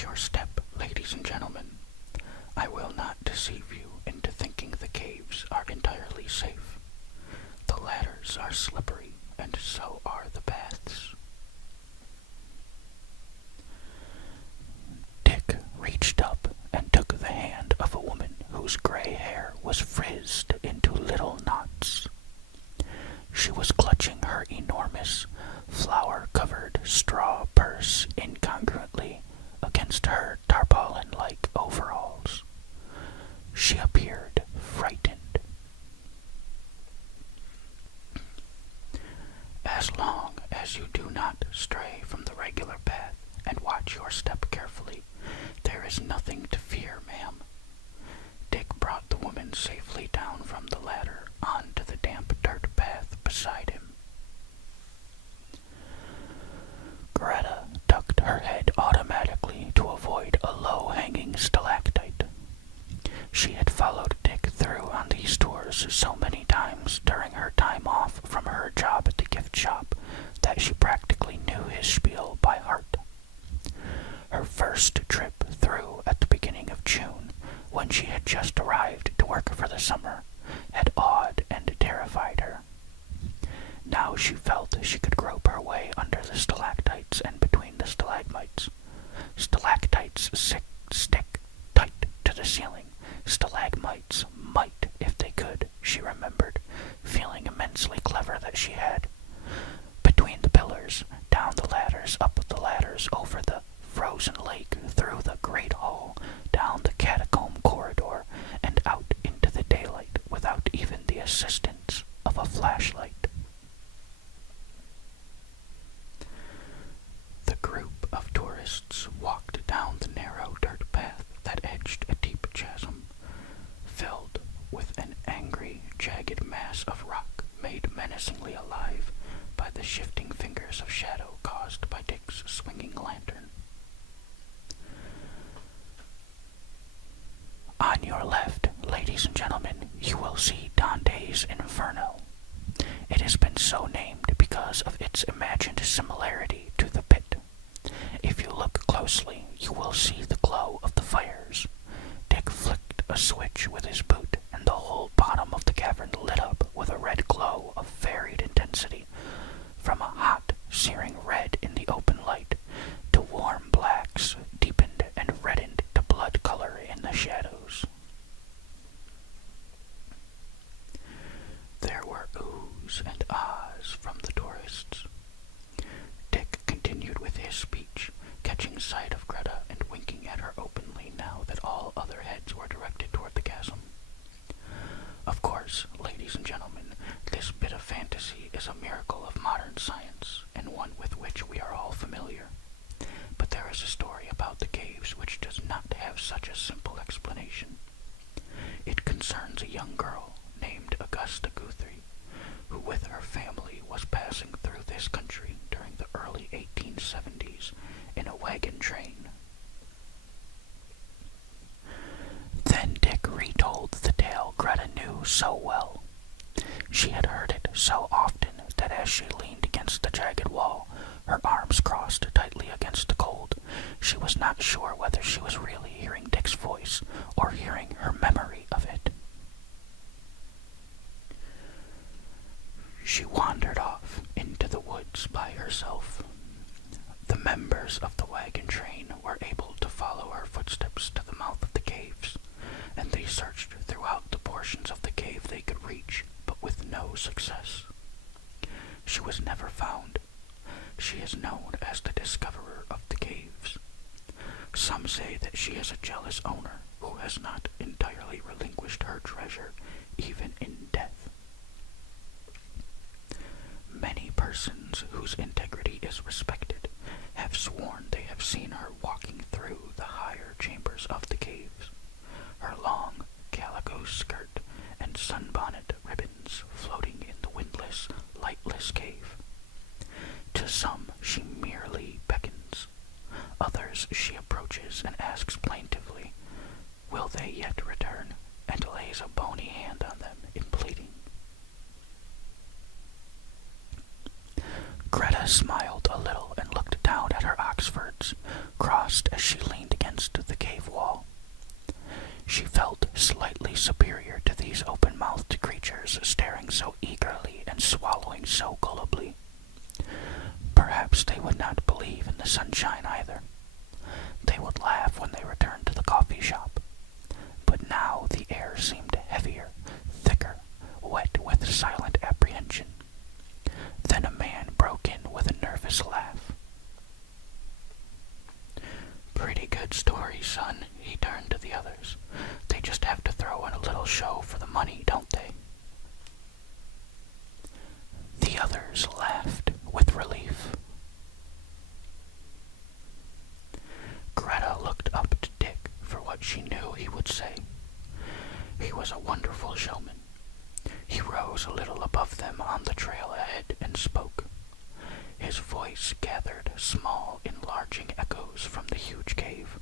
Watch your step, ladies and gentlemen. I will not deceive you into thinking the caves are entirely safe. The ladders are slippery, and so are the paths. Dick reached up and took the hand of a woman whose gray hair was frizzed into little knots. She was clutching her enormous, flour-covered straw purse incongruently against her tarpaulin-like overalls. She appeared frightened. As long as you do not stray from the regular path and watch your step carefully, there is nothing to fear, ma'am. Dick brought the woman safely down from the ladder onto the damp dirt path beside him. Greta ducked her head automatically to avoid a low-hanging stalactite. She had followed Dick through on these tours so many times during her time off from her job at the gift shop that she practically knew his spiel by heart. Her first trip through at the beginning of June, when she had just arrived to work for the summer, had awed and terrified her. Now she felt she could grope her way under the stalactites and between the stalagmites. Stalactites stick tight to the ceiling. Stalagmites might if they could, she remembered, feeling immensely clever that she had. Between the pillars, down the ladders, up the ladders, over the frozen lake, through the great hall, down the catacomb corridor, and out into the daylight without even the assistance of a flashlight. The group of tourists walked down the narrow dirt path that edged a deep chasm, filled with an angry, jagged mass of rock made menacingly alive by the shifting fingers of shadow caused by Dick's swinging lantern. On your left, ladies and gentlemen, you will see Dante's Inferno. It has been so named because of its imagined similarity to the pit. If you look closely, you will see the glow of the fires. Dick flicked a switch with his boot, and the whole bottom of the cavern lit up with a red glow of varied intensity, from a hot, searing red in the open light to warm blacks deepened and reddened to blood color in the shadows. There were oohs and ahs from the tourists. Dick continued with his speech, catching sight of Greta and winking at her openly now that all other heads were directed toward the chasm. Of course, ladies and gentlemen, this bit of fantasy is a miracle of modern science, and one with which we are all familiar. But there is a story about the caves which does not have such a simple explanation. It concerns a young girl named Augusta Guthrie, who with her family was passing through this country during the early 1870s in a wagon train. Then Dick retold the tale Greta knew so well. She had heard it so often that as she leaned against the jagged wall, her arms crossed tightly against the cold, she was not sure whether she was really hearing Dick's voice or hearing her memory of it. She wandered off into the woods by herself. The members of the wagon train were able to follow her footsteps to the mouth of the caves, and they searched throughout the portions of the cave they could reach, but with no success. She was never found. She is known as the discoverer of the caves. Some say that she is a jealous owner who has not entirely relinquished her treasure, even in death. Many persons whose integrity is respected have sworn they have seen her walking through the higher chambers of the caves, her long calico skirt and sunbonnet ribbons floating in the windless, lightless cave. To some she merely beckons. Others she approaches and asks plaintively, will they yet return, and lays a bony hand on them in pleading. Greta smiled a little and looked down at her Oxfords, crossed as she leaned story, son, he turned to the others. They just have to throw in a little show for the money, don't they? The others laughed with relief. Greta looked up to Dick for what she knew he would say. He was a wonderful showman. He rose a little above them on the trail ahead and spoke. His voice gathered small, enlarging echoes from the huge cave.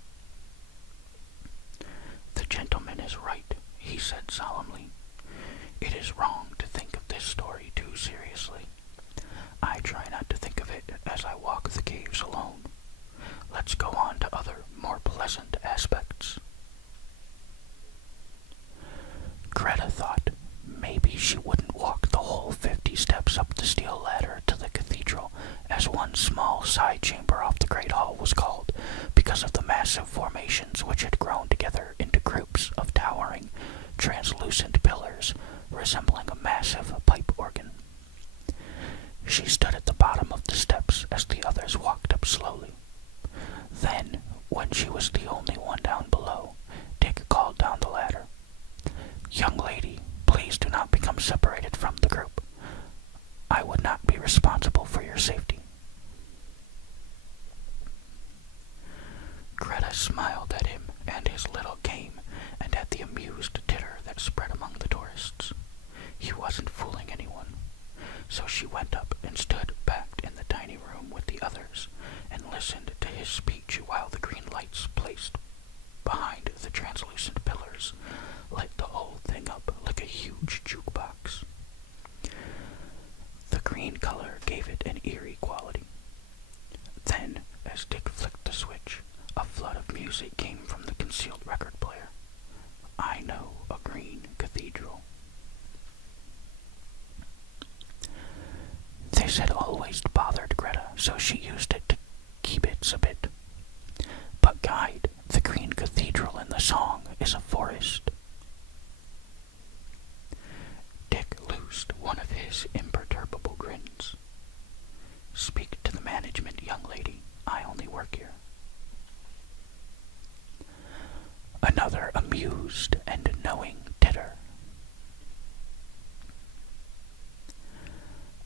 The gentleman is right, he said solemnly. It is wrong to think of this story too seriously. I try not to think of it as I walk the caves alone. Let's go on to other, more pleasant aspects. Greta thought maybe she wouldn't walk the whole 50 steps up the steel ladder to the cathedral, as one small side chamber off the Great Hall was called, because of the massive formations which had grown together into groups of towering, translucent pillars resembling a massive pipe organ. She stood at the bottom of the steps as the others walked up slowly. Then, when she was the only one down below, Dick called down the ladder. "Young lady, please do not become separated from the group. I would not be responsible for your safety." Greta smiled at him and his little game, and at the amused titter that spread among the tourists. He wasn't fooling anyone. So she went up and stood back in the tiny room with the others and listened to his speech while the green lights placed behind the translucent pillars lit the whole thing up like a huge jukebox. The green color gave it an eerie quality. Then, as Dick flicked the switch, a flood of music came from the concealed record player. I Know a Green Cathedral. This had always bothered Greta, so she used it to keep it a bit. But guide, the green cathedral in the song is a forest. Dick loosed one of his imperturbable grins. Speak to the management, young lady. I only work here. Another amused and knowing titter.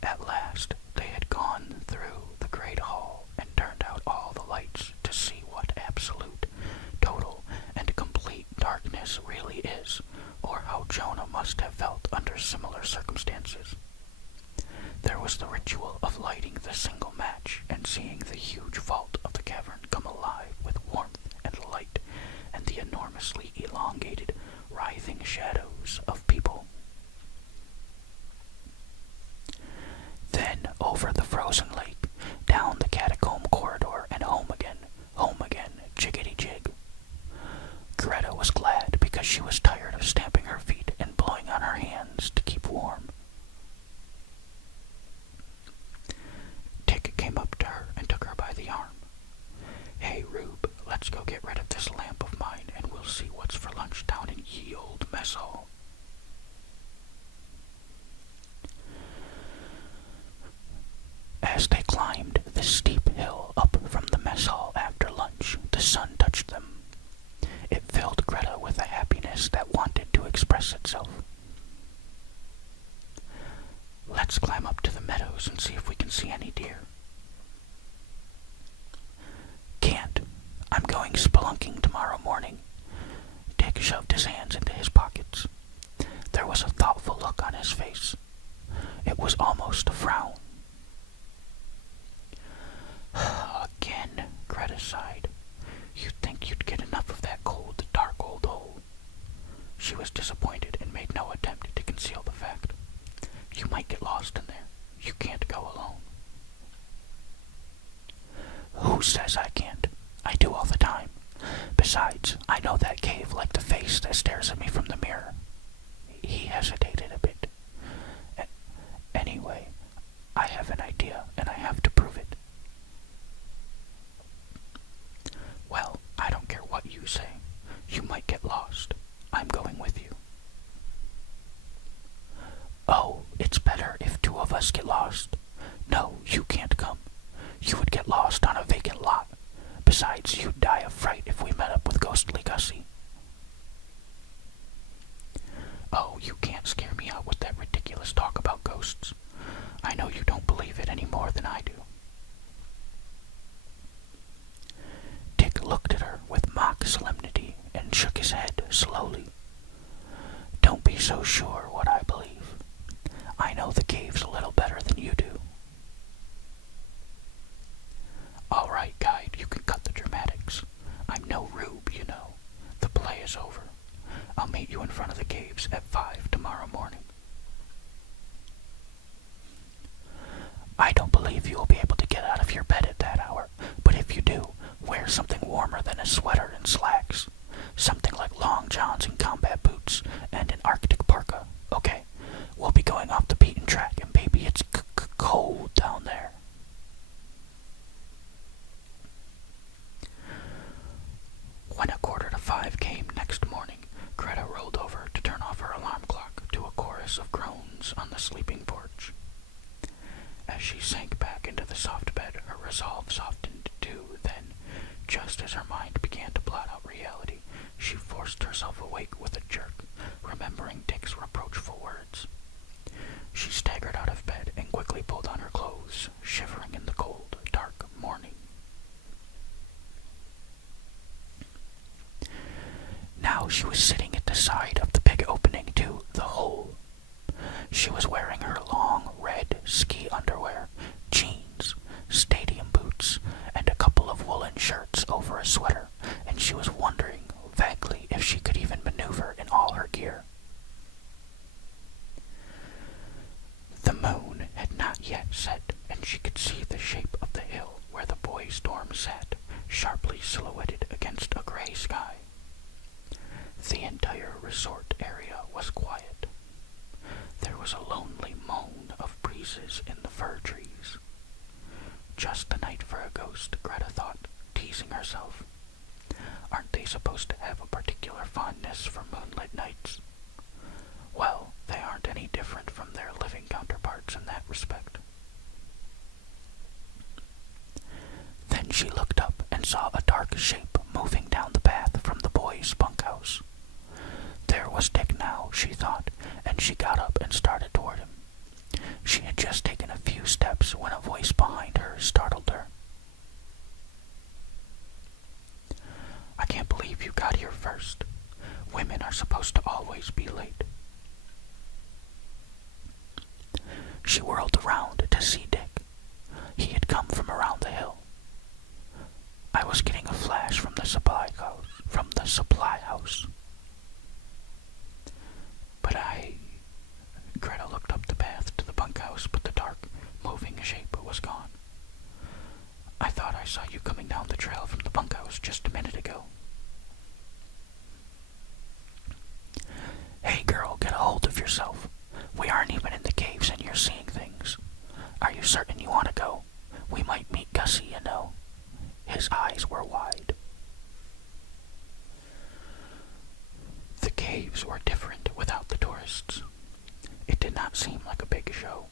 At last, they had gone through the great hall and turned out all the lights to see what absolute, total, and complete darkness really is, or how Jonah must have felt under similar circumstances. There was the ritual of lighting the single match and seeing the huge vault of the cavern come alive with warmth and light and the enormously elongated, writhing shadows of people. Then over the frozen lake, down the catacomb corridor, and home again, jiggity-jig. Greta was glad because she was tired of stamping her feet and blowing on her hands to keep warm. Dick came up to her and took her by the arm. Hey, Rube, let's go get rid of this lamp of mine and we'll see what's for lunch down in ye old mess hall. As they climbed the steep hill up from the mess hall after lunch, the sun touched them. It filled Greta with a happiness that wanted to express itself. Let's climb up to the meadows and see if we can see any deer. Can't. I'm going spelunking tomorrow morning. Dick shoved his hands into his pockets. There was a thoughtful look on his face. It was almost a frown. Again, Greta sighed. You'd think you'd get enough of that cold, dark old hole. She was disappointed and made no attempt to conceal the fact. You might get lost in there. You can't go alone. Who says I can't? I do all the time. Besides, I know that cave like the face that stares at me from the mirror. He hesitated a bit. Anyway, I have an idea, and I have to prove it. Well, I don't care what you say. You might get lost. I'm going with you. Oh, it's better if two of us get lost. No, you can't come. You would get lost on a vacant lot. Besides, you'd die of fright if we met slowly. Don't be so sure what I believe. I know the caves a little better than you do. All right, guide, you can cut the dramatics. I'm no rube, you know. The play is over. I'll meet you in front of the caves at 5 tomorrow morning. I don't believe you will be able to get out of your bed at that hour, but if you do, wear something warmer than a sweater and slacks. Something like long johns and combat boots and an Arctic parka, okay? We'll be going off the beaten track, and baby, it's cold down there. When 4:45 came next morning, Greta rolled over to turn off her alarm clock to a chorus of groans on the sleeping porch. As she sank back into the soft bed, her resolve softened too. Then, just as her mind began to blot out reality, she forced herself awake with a jerk, remembering Dick's reproachful words. She staggered out of bed and quickly pulled on her clothes, shivering in the cold, dark morning. Now she was sitting at the side of the big opening to the hole. She was wearing her long red ski underwear, jeans, stadium boots, and a couple of woolen shirts over a sweater, and she was wondering vaguely if she could even maneuver in all her gear. The moon had not yet set, and she could see the shape of the hill where the boy's dorm sat, sharply silhouetted against a gray sky. The entire resort area was quiet. There was a lonely moan of breezes in the fir trees. Just the night for a ghost, Greta thought, teasing herself. Aren't they supposed to have a particular fondness for moonlit nights? Well, they aren't any different from their living counterparts in that respect. Then she looked up and saw a dark shape moving down the path from the boys' bunkhouse. There was Dick now, she thought, and she got up and started toward him. She had just taken a few steps when a voice behind her startled her. I can't believe you got here first. Women are supposed to always be late. She whirled around to see Dick. He had come from around the hill. I was getting a flash from the supply house. But Greta looked up the path to the bunkhouse, but the dark, moving shape was gone. I thought I saw you coming down the trail from the bunkhouse just a minute ago. Hey girl, get a hold of yourself. We aren't even in the caves and you're seeing things. Are you certain you want to go? We might meet Gussie, you know. His eyes were wide. The caves were different without the tourists. It did not seem like a big show.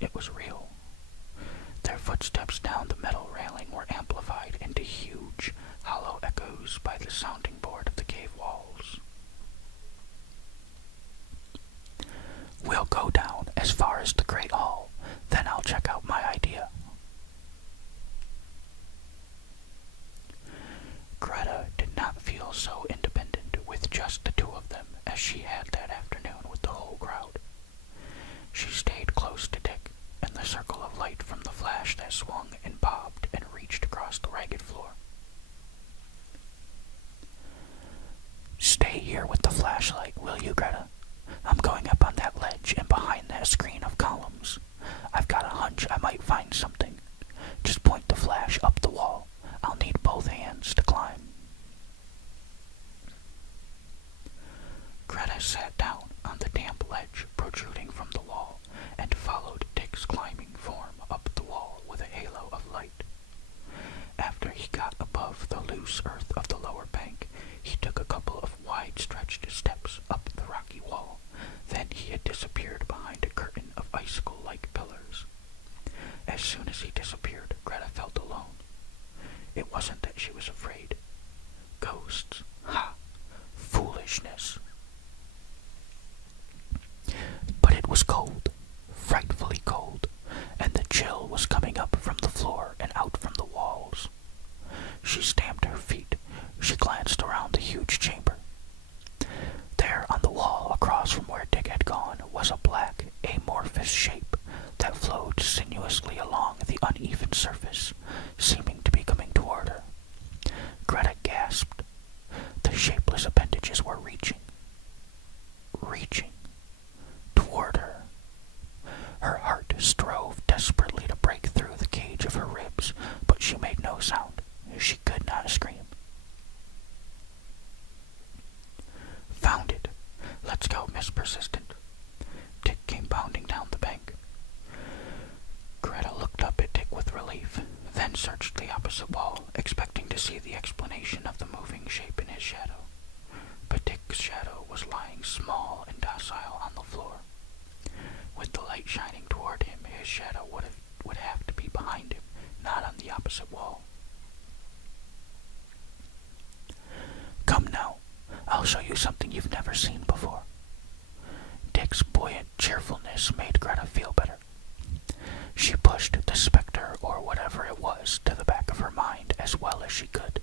It was real. Their footsteps down the metal railing were amplified into huge, hollow echoes by the sounding board of the cave walls. We'll go down as far as the Great Hall, then I'll check out my idea. Greta did not feel so independent with just the two of them as she had that afternoon with the whole crowd. She stayed close to Dick, and the circle of light from the flash that swung and bobbed and reached across the ragged floor. Stay here with the flashlight, will you, Greta? I'm going up on that ledge and behind that screen of columns. I've got a hunch I might find something. Just point the flash up the wall. I'll need both hands to climb. Greta sat down on the damp ledge protruding from the wall and followed Dick's climbing form up the wall with a halo of light. After he got above the loose earth of the lower bank, he took a couple of wide-stretched steps up the rocky wall. Then he had disappeared behind a curtain of icicle-like pillars. As soon as he disappeared, Greta felt alone. It wasn't that she was afraid. Ghosts. Ha! Foolishness. But it was cold, frightfully cold, and the chill was coming up from the floor and out from the walls. She stamped her feet. She glanced around the huge chamber. persistent. Dick came bounding down the bank. Greta looked up at Dick with relief, then searched the opposite wall, expecting to see the explanation of the moving shape in his shadow. But Dick's shadow was lying small and docile on the floor. With the light shining toward him, his shadow would have to be behind him, not on the opposite wall. Come now, I'll show you something you've never seen before. Dick's buoyant cheerfulness made Greta feel better. She pushed the specter, or whatever it was, to the back of her mind as well as she could.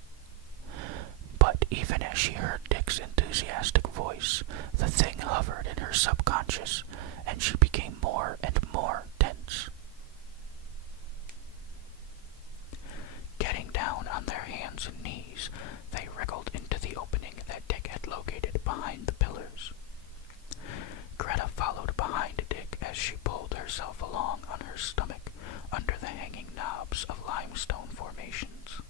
But even as she heard Dick's enthusiastic voice, the thing hovered in her subconscious, and she became more and more tense. Getting down on their hands and knees, they wriggled into the opening that Dick had located behind the pillars. Greta followed behind Dick as she pulled herself along on her stomach under the hanging knobs of limestone formations.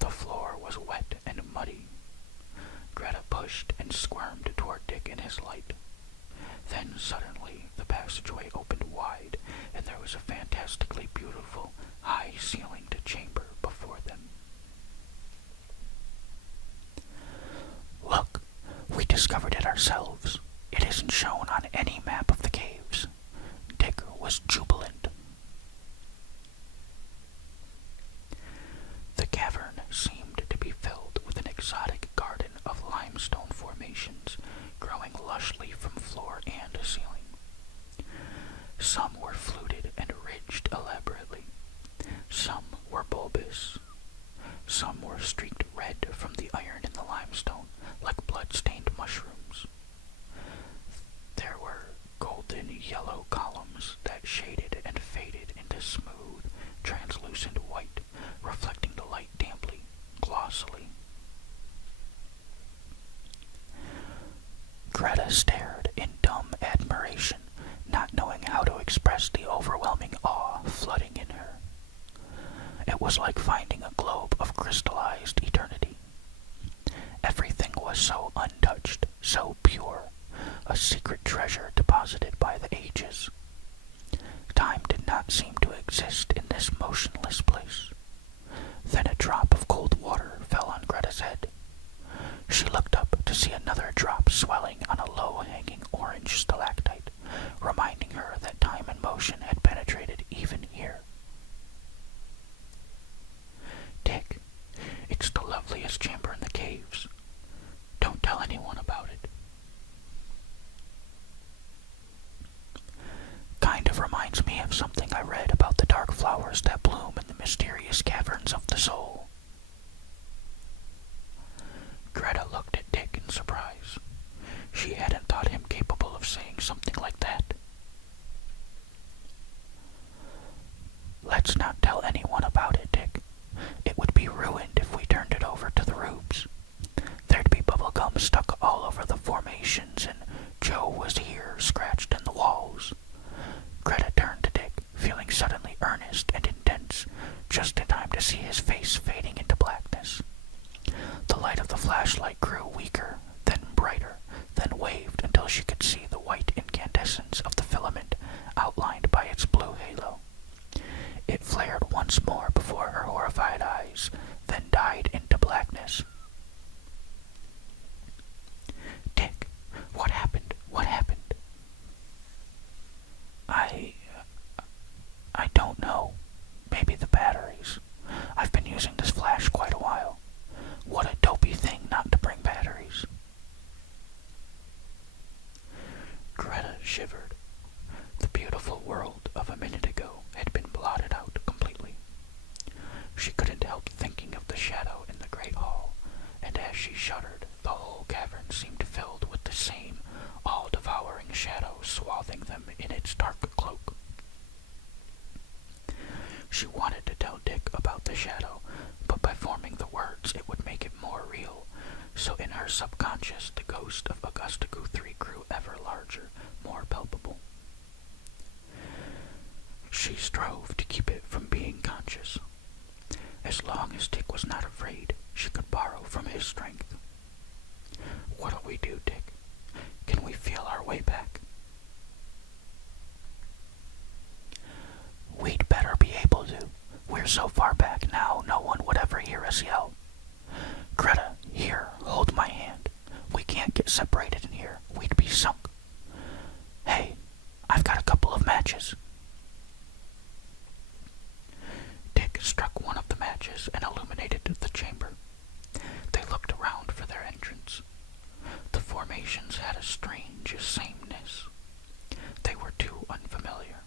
The floor was wet and muddy. Greta pushed and squirmed toward Dick in his light. Then suddenly the passageway opened wide, and there was a fantastically beautiful, high-ceilinged chamber before them. Look, we discovered it ourselves. It isn't shown on any map of the caves. Dick was jubilant. The cavern seemed to be filled with an exotic garden of limestone formations growing lushly from floor and ceiling. Some were fluted and ridged elaborately. Some were bulbous. Some were streaked red from the iron in the limestone, like blood-stained mushrooms. There were golden yellow columns that shaded and faded into smooth, translucent white, reflecting the light damply, glossily. Greta stared in dumb admiration, not knowing how to express the overwhelming awe flooding in her. It was like finding a globe of crystallized eternity. Everything was so untouched, so pure, a secret treasure deposited by the ages. Time did not seem to exist in this motionless place. Then a drop of cold water fell on Greta's head. She looked up to see another drop swelling on a low-hanging orange stalactite, reminding her that time and motion had penetrated even here. Dick, it's the loveliest chamber in the caves. Don't tell anyone about it. Kind of reminds me of something I read about the dark flowers that bloom in the mysterious caverns of the soul. Greta looked at Dick in surprise. She hadn't thought him capable of saying something like that. Let's not tell anyone about it, Dick. It would be ruined if we turned it over to the rubes. There'd be bubble gum stuck all over the formations, and Joe was here scratched in the walls. Greta turned to Dick, feeling suddenly earnest and intense, just in time to see his face fading into blackness. The light of the flashlight grew weaker, then brighter, then waved until she could see the white incandescence of the filament outlined by its blue halo. It flared once more before her horrified eyes, then died into blackness. Dick, what happened? What happened? I don't know. Maybe the batteries. I've been using this flash quite a while. What a dopey thing not to bring batteries. Greta shivered. The beautiful world of a minute ago had been blotted out completely. She couldn't help thinking of the shadow in the great hall, and as she shuddered, the whole cavern seemed filled with the same all-devouring shadow swathing them in its dark cloak. She wanted to tell Dick about the shadow, but by forming the words it would make it more real, so in her subconscious the ghost of Augusta Guthrie grew ever larger, more palpable. She strove to keep it from being conscious. As long as Dick was not afraid, she could borrow from his strength. What'll we do, Dick? Can our way back. We'd better be able to. We're so far back now, no one would ever hear us yell. Greta, here, hold my hand. We can't get separated in here. We'd be sunk. Hey, I've got a couple of matches. Dick struck one of the matches and illuminated the chamber. They looked around for their entrance. The formations had a strange sameness. They were too unfamiliar.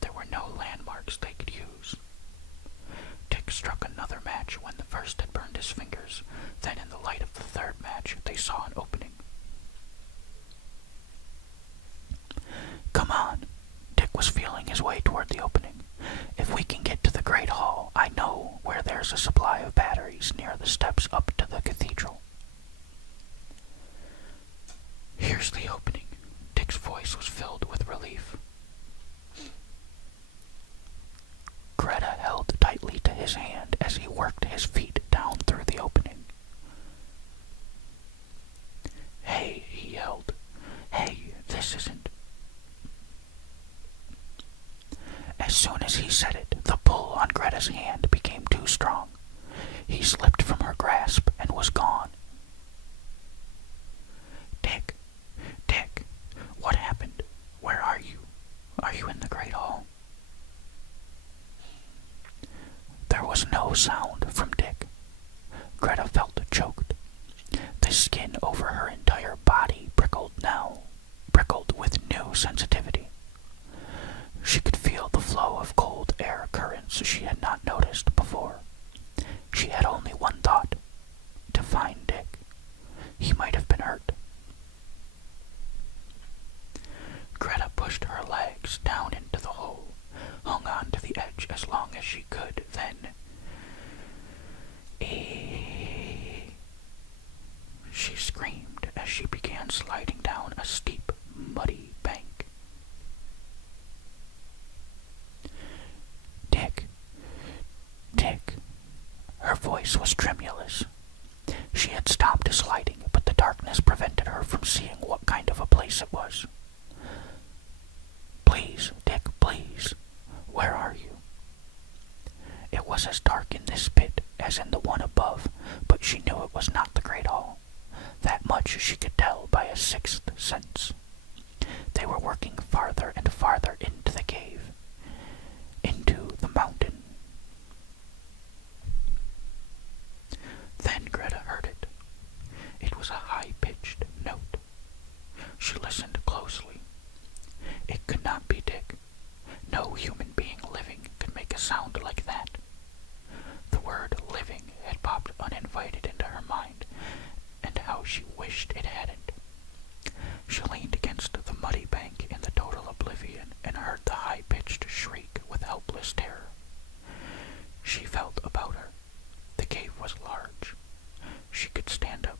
There were no landmarks they could use. Dick struck another match when the first had burned his fingers. Then in the light of the third match, they saw an opening. Come on. Dick was feeling his way toward the opening. If we can get to the Great Hall, I know where there's a supply of batteries near the steps up to the cathedral. Here's the opening. Dick's voice was filled with relief. Greta held tightly to his hand as he worked his feet down through the opening. Hey, he yelled. Hey, this isn't... As soon as he said it, the pull on Greta's hand became too strong. He slipped from her grasp and was gone. Dick, what happened? Where are you? Are you in the Great Hall? There was no sound from Dick. Greta felt choked. The skin over her entire body prickled with new sensitivity. She could feel the flow of cold air currents she had not noticed before. She had only one thought: to find Dick. He might have been hurt. Greta pushed her legs down into the hole, hung on to the edge as long as she could, then... She screamed as she began sliding down a steep, muddy bank. Dick. Her voice was tremulous. She had stopped sliding, but the darkness prevented her from seeing what kind of a place it was. Please, Dick, please. Where are you? It was as dark in this pit as in the one above, but she knew it was not the Great Hall. That much she could tell by a sixth sense. They were working farther and farther into the cave, into the mountain. Then Greta heard it. It was a high-pitched note. She listened closely. It could not be Dick. No human being living could make a sound like that. The word living had popped uninvited into her mind, and how she wished it hadn't. She leaned against the muddy bank in the total oblivion and heard the high-pitched shriek with helpless terror. She felt about her. The cave was large. She could stand up.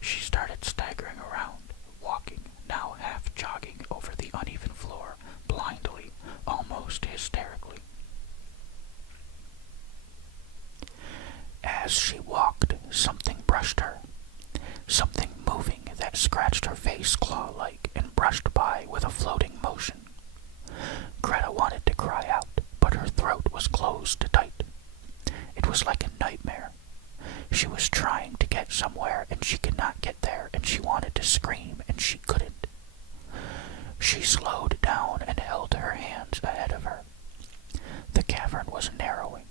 She started staggering around, walking, now half jogging over the uneven floor, blindly, almost hysterically. As she walked, something brushed her. Something moving that scratched her face claw-like and brushed by with a floating motion. Greta wanted to cry out, but her throat was closed tight. It was like a nightmare. She was trying to get somewhere, and she could not get there, and she wanted to scream, and she couldn't. She slowed down and held her hands ahead of her. The cavern was narrowing.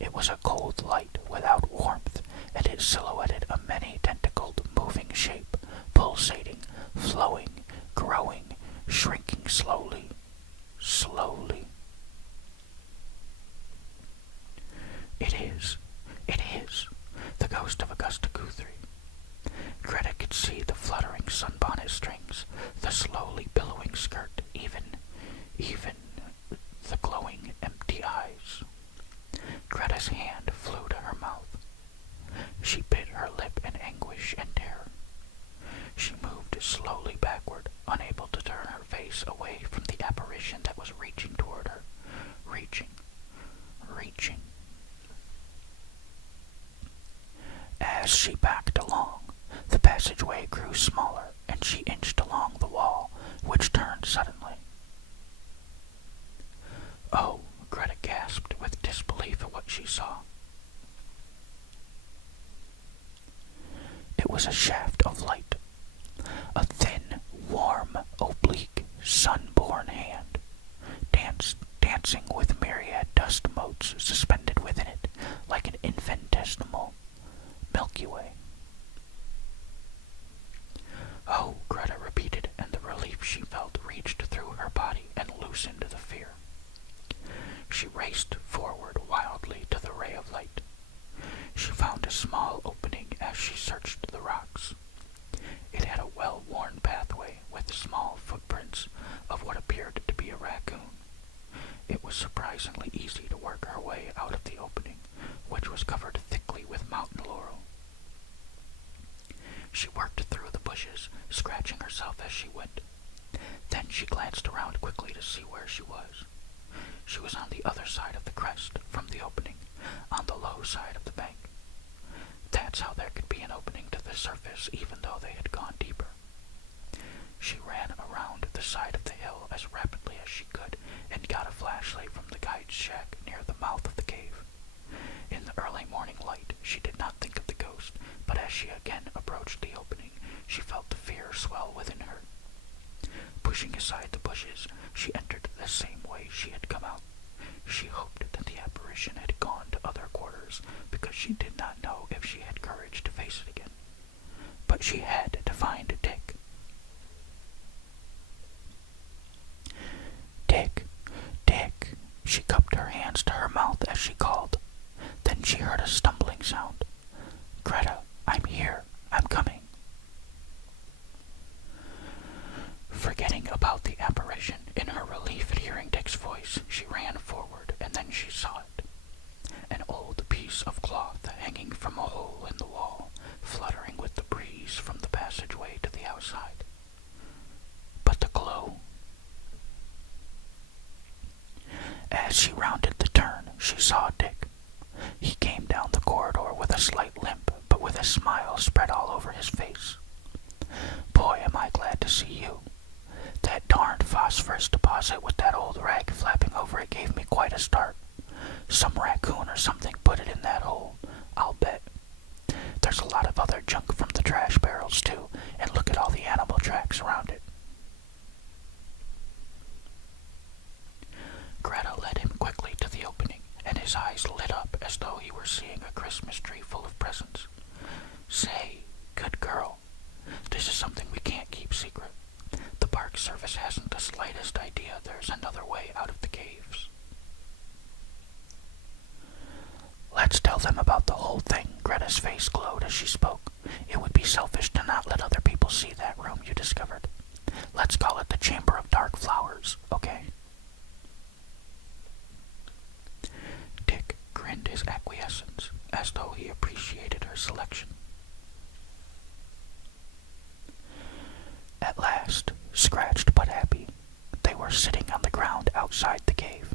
It was a cold light without warmth, and it silhouetted a many-tentacled moving shape, pulsating, flowing, growing, shrinking slowly. It is, the ghost of Augusta Guthrie. Greta could see the fluttering sunbonnet strings, the slowly billowing skirt, even the glowing empty eyes. Greta's hand flew to her mouth. She bit her lip in anguish and terror. She moved slowly backward, unable to turn her face away from the apparition that was reaching toward her. Reaching. As she backed along, the passageway grew smaller, and Then she inched along the wall, which turned suddenly. Oh, Greta gasped with disbelief at what she saw. It was a shaft of light, a thin, warm, oblique, sunborn hand, dancing with myriad dust motes suspended within it like an infinitesimal Milky Way. Oh, Greta repeated, and the relief she felt reached through her body and loosened the fear. She raced forward wildly to the ray of light. She found a small opening as she searched the rocks. It had a well-worn pathway with small footprints of what appeared to be a raccoon. It was surprisingly easy to work her way out of the opening, which was covered thickly with mountain laurel. She worked through the bushes, scratching herself as she went. Then she glanced around quickly to see where she was. She was on the other side of the crest from the opening, on the low side of the bank. That's how there could be an opening to the surface even though they had gone deeper. She ran around the side of the hill as rapidly as she could and got a flashlight from the guide's shack near the mouth of the cave. In the early morning light, she did not think of the ghost, but as she again approached the opening, she felt the fear swell within her. Pushing aside the bushes, she entered the same way she had come out. She hoped that the apparition had gone to other quarters, because she did not know if she had courage to face it again. But she had to find Dick. Dick, Dick, she cupped her hands to her mouth as she called. Then she heard a stumbling sound. Greta, I'm here. I'm coming. Forgetting about the apparition, in her relief at hearing Dick's voice, she ran forward, and then she saw it. An old piece of cloth hanging from a hole in the wall, fluttering with the breeze from the passageway to the outside. But the glow... As she rounded the turn, she saw Dick. He came down the corridor with a slight limp, but with a smile spread all over his face. Boy, am I glad to see you. That darned phosphorus deposit with that old rag flapping over it gave me quite a start. Some raccoon or something put it in that hole, I'll bet. There's a lot of other junk from the trash barrels, too, and look at all the animal tracks around it. Greta led him quickly to the opening, and his eyes lit up as though he were seeing a Christmas tree full of presents. Say, good girl, this is something we can't keep secret. The Park Service hasn't the slightest idea there's another way out of the caves. Let's tell them about the whole thing. Greta's face glowed as she spoke. It would be selfish to not let other people see that room you discovered. Let's call it the Chamber of Dark Flowers, okay? Dick grinned his acquiescence, as though he appreciated her selection. At last, scratched but happy, they were sitting on the ground outside the cave.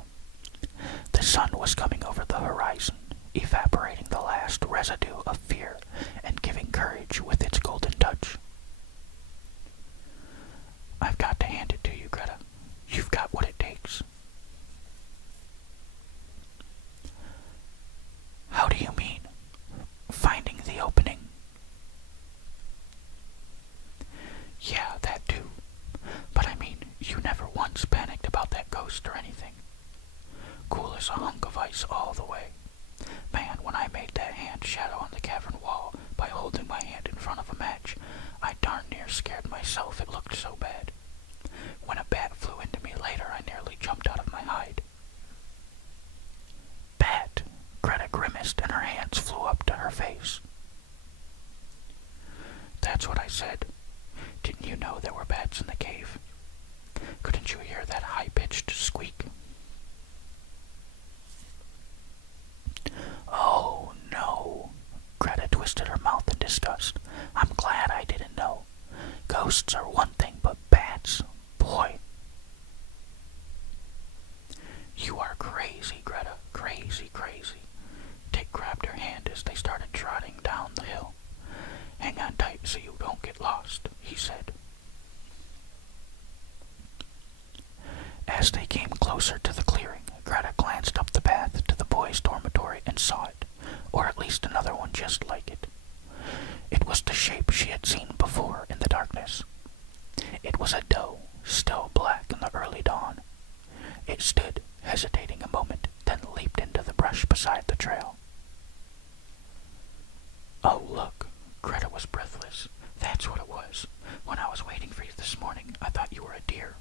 The sun was coming over the horizon, evaporating the last residue of fear and giving courage with its golden touch. I've got to hand it to you, Greta. You've got what it takes. How do you mean? Finding the opening? Yeah, that too. But I mean, you never once panicked about that ghost or anything. Cool as a hunk of ice all the way. Man, when I made that hand shadow on the cavern wall by holding my hand in front of a match, I darn near scared myself, it looked so bad. When a bat flew into me later, I nearly jumped out of my hide. Bat? Greta grimaced and her hands flew up to her face. That's what I said. Didn't you know there were bats in the cave? Couldn't you hear that high-pitched squeak? Oh, no. Greta twisted her mouth in disgust. I'm glad I didn't know. Ghosts are one thing, but bats? Boy. You are crazy, Greta. Crazy, crazy. Dick grabbed her hand as they started trotting down the hill. Hang on tight so you don't get lost, he said. was the shape she had seen before in the darkness. It was a doe, still black in the early dawn. It stood, hesitating a moment, then leaped into the brush beside the trail. "Oh, look!" Greta was breathless. "That's what it was. When I was waiting for you this morning, I thought you were a deer,